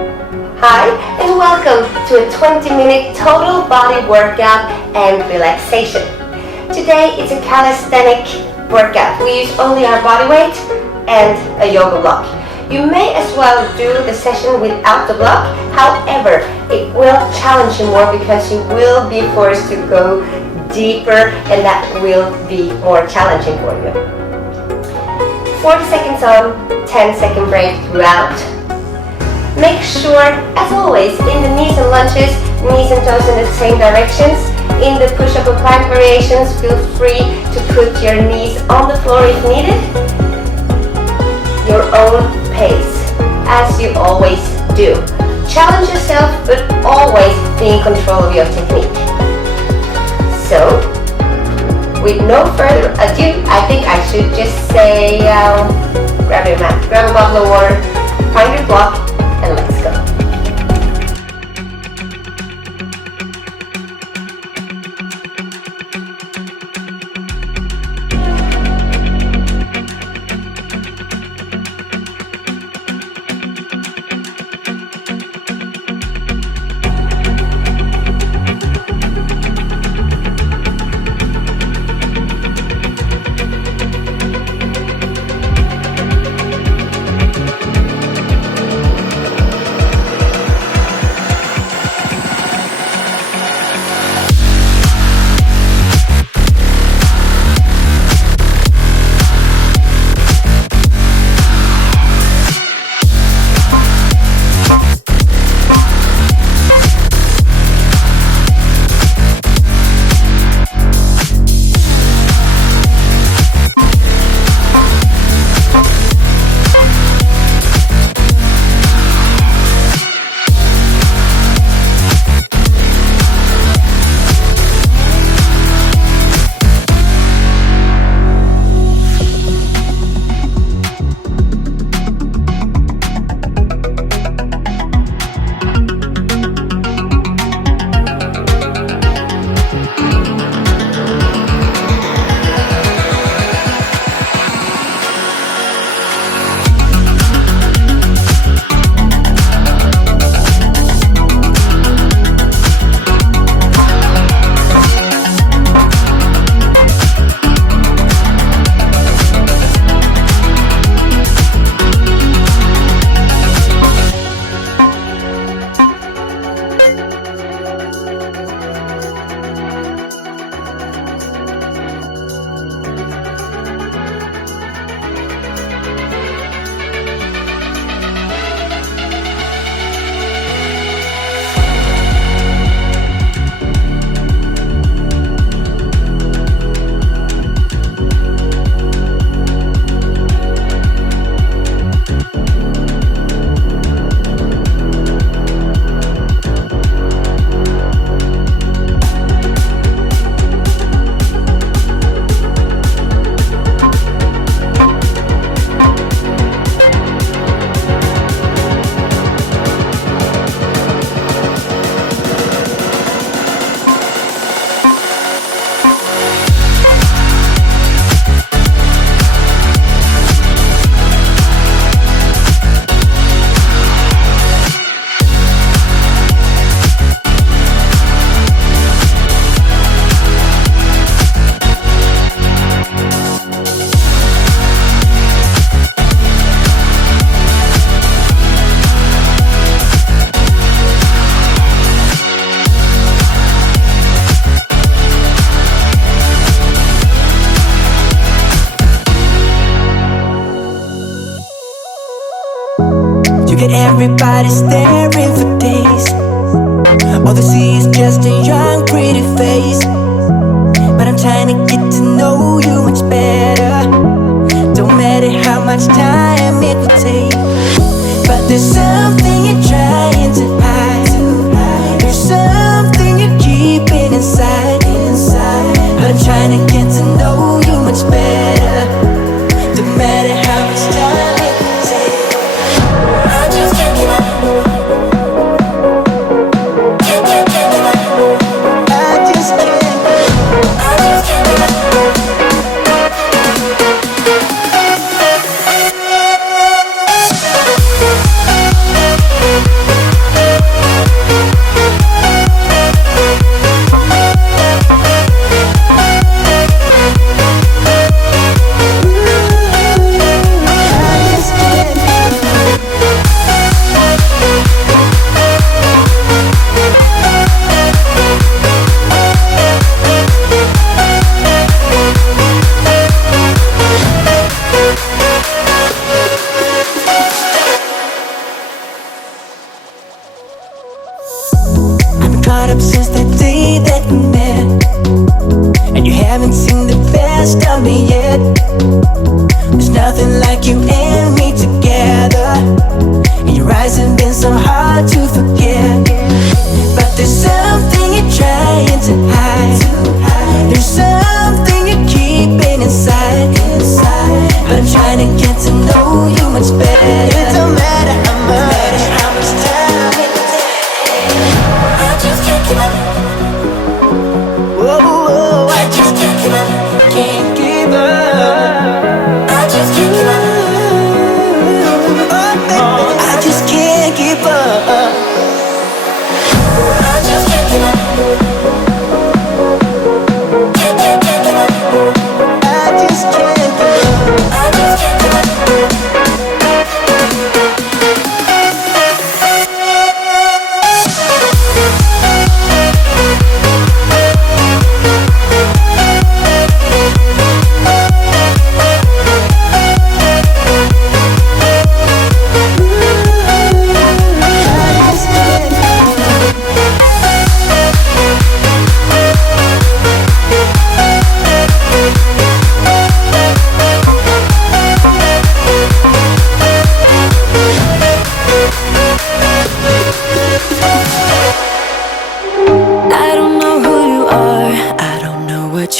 Hi, and welcome to a 20-minute total body workout and relaxation. Today it's a calisthenic workout. We use only our body weight and a yoga block. You may as well do the session without the block. However, it will challenge you more because you will be forced to go deeper, and that will be more challenging for you. 40 seconds on, 10-second break throughout. Make sure, as always, in the knees and lunges, knees and toes in the same directions. In the push-up and plank variations, feel free to put your knees on the floor if needed. Your own pace, as you always do. Challenge yourself, but always be in control of your technique. So, with no further ado, I think I should just say, grab your mat, grab a bottle of water, find your block, and let's go. Got everybody staring for days. All they see is just a young, pretty face. But I'm trying to get to know you much better. Don't matter how much time it will take. But there's something you're trying to hide. There's something you're keeping inside. But I'm trying to get to know you much better. Don't matter how much time it will take. I just can't give up. like you and me together. And your eyes have been so hard to forget. But there's something you're trying to hide. There's something you're keeping inside. But I'm trying to get to know you much better. It don't matter how much time it takes. I just can't give up. Whoa, I just can't give up. Can't give up. I just can't give up. Oh, baby, I just can't give up. I just can't give up. Can't give up. I just can't give up. I just can't give up.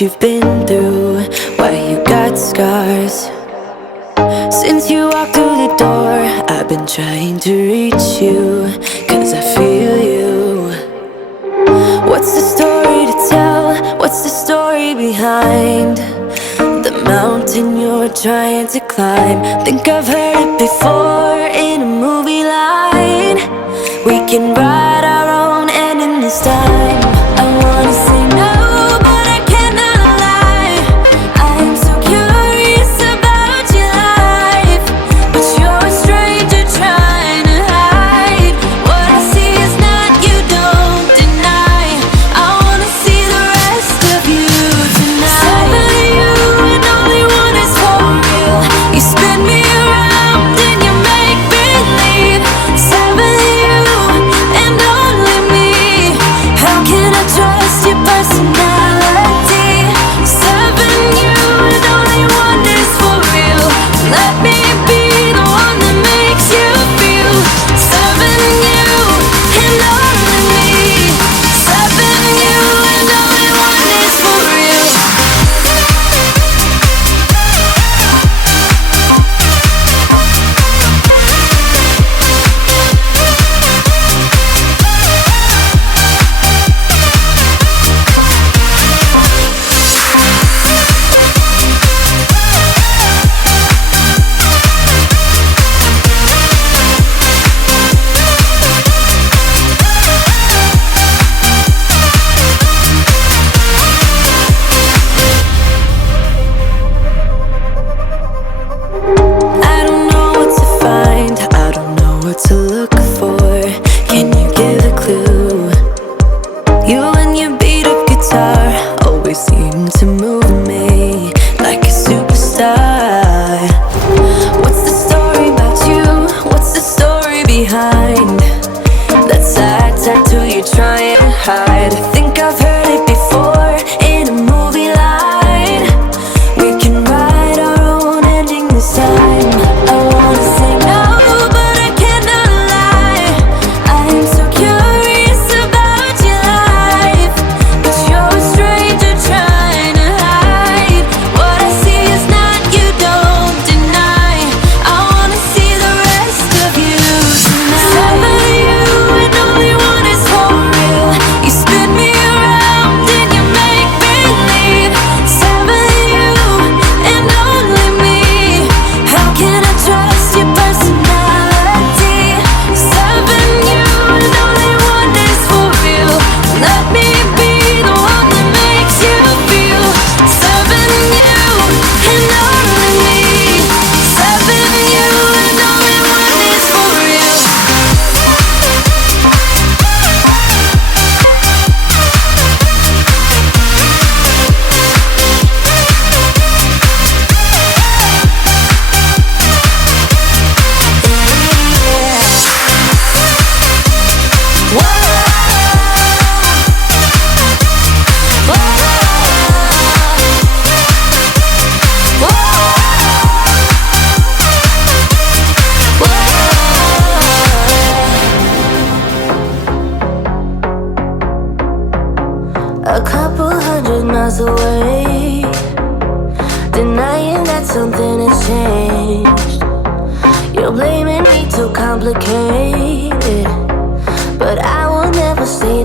You've been through, why you got scars. Since you walked through the door, I've been trying to reach you, 'cause I feel you. What's the story to tell? What's the story behind the mountain you're trying to climb? Think I've heard it before in a movie line. We can write our own ending this time. I wanna say no,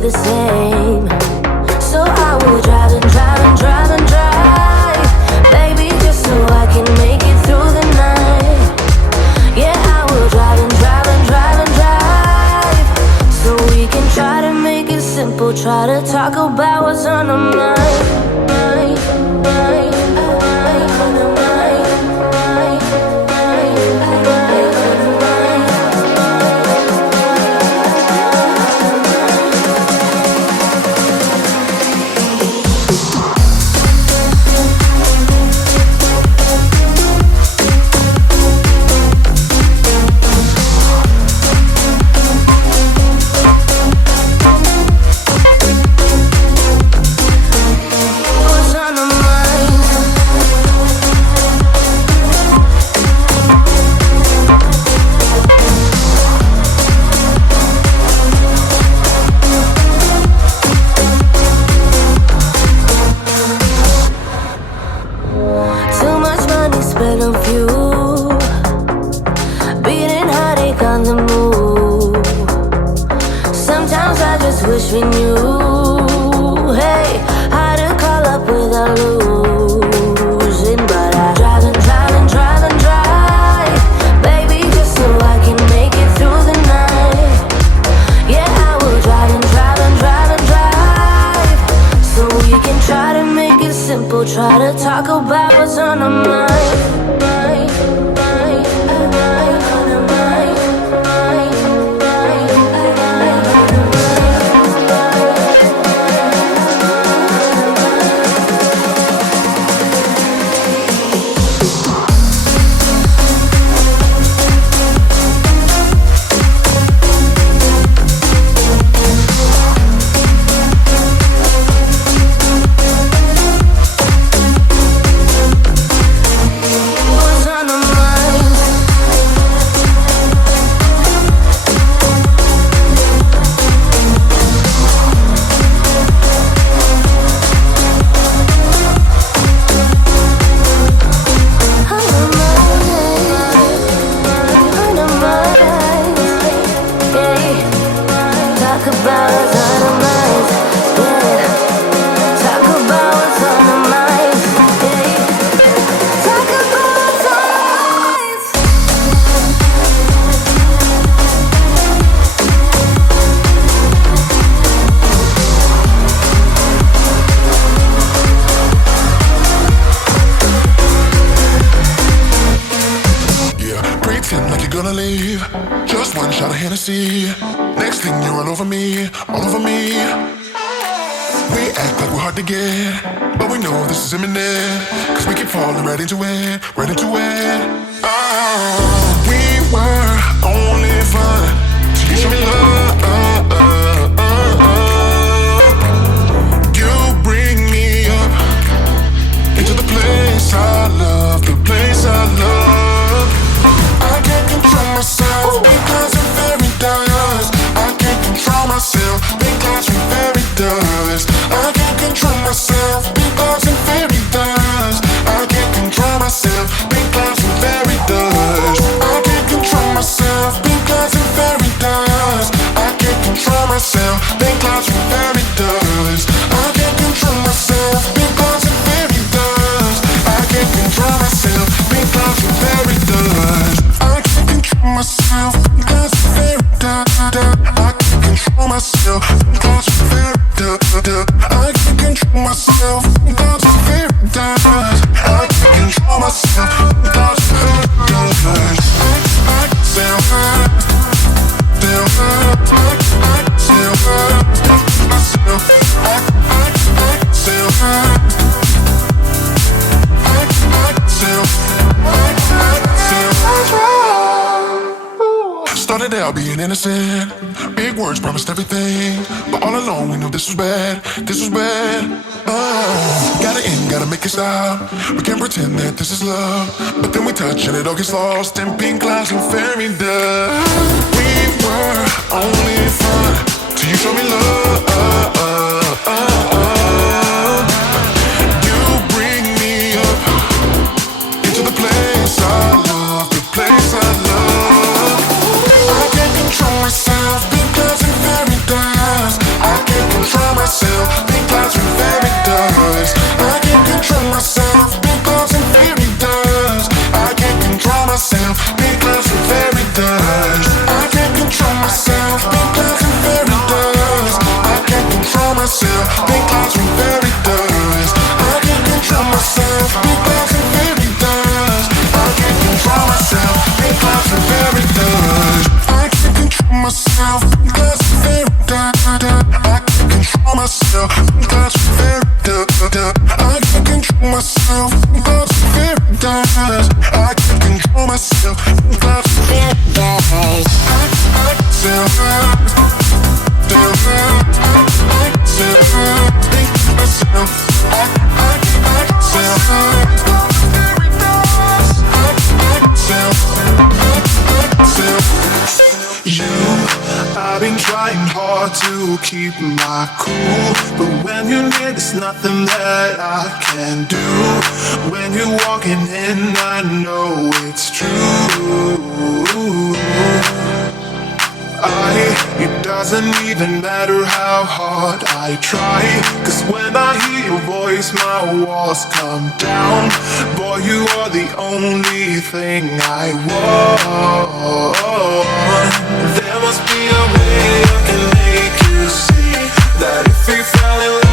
the same. So I will drive and drive and drive and drive, baby, just so I can make it through the night. Yeah, I will drive and drive and drive and drive, so we can try to make it simple. Try to talk about what's on our mind. Wish we knew, hey, how to call up without losing. But I drive and drive and drive and drive, baby, just so I can make it through the night. Yeah, I will drive and drive and drive and drive, so we can try to make it simple. Try to talk about what's on our mind. Just one shot of Hennessy. Next thing you run over me, all over me. We act like we're hard to get, but we know this is imminent, cause we keep falling right into it, right into it. We were only fun till you show me love. You bring me up into the place I love, the place I love. I can't control myself because I'm very dust. I can't control myself because I'm very dust. I can't control myself because I'm very dust. I can't control myself because I'm very dust. I can't control myself because I'm very dust. I can't control myself because I'm very dust. I can't control myself because I'm very dust. I can't control myself because I'm very dust. I can't control myself because I'm very dust. I can't control myself because I'm very dust. I can't control myself because I'm very dust. I can't control myself because I'm very dust. I still hurt, still hurt. I still hurt myself. I still hurt. Started out being innocent, big words promised everything, but all along we knew this was bad, this was bad. Gotta end, gotta make it stop. We can't pretend that this is love, but then we touch and it all gets lost in pink clouds and fairy dust. We were only fun till you show me love. You bring me up into the place I love, the place I love. I can't control myself because I'm very dust. I can't trying hard to keep my cool, but when you're near, there's nothing that I can do. When you're walking in, I know it's true. It doesn't even matter how hard I try, 'cause when I hear your voice, my walls come down. Boy, you are the only thing I want. There must be a way I can make you see that if we fell in love,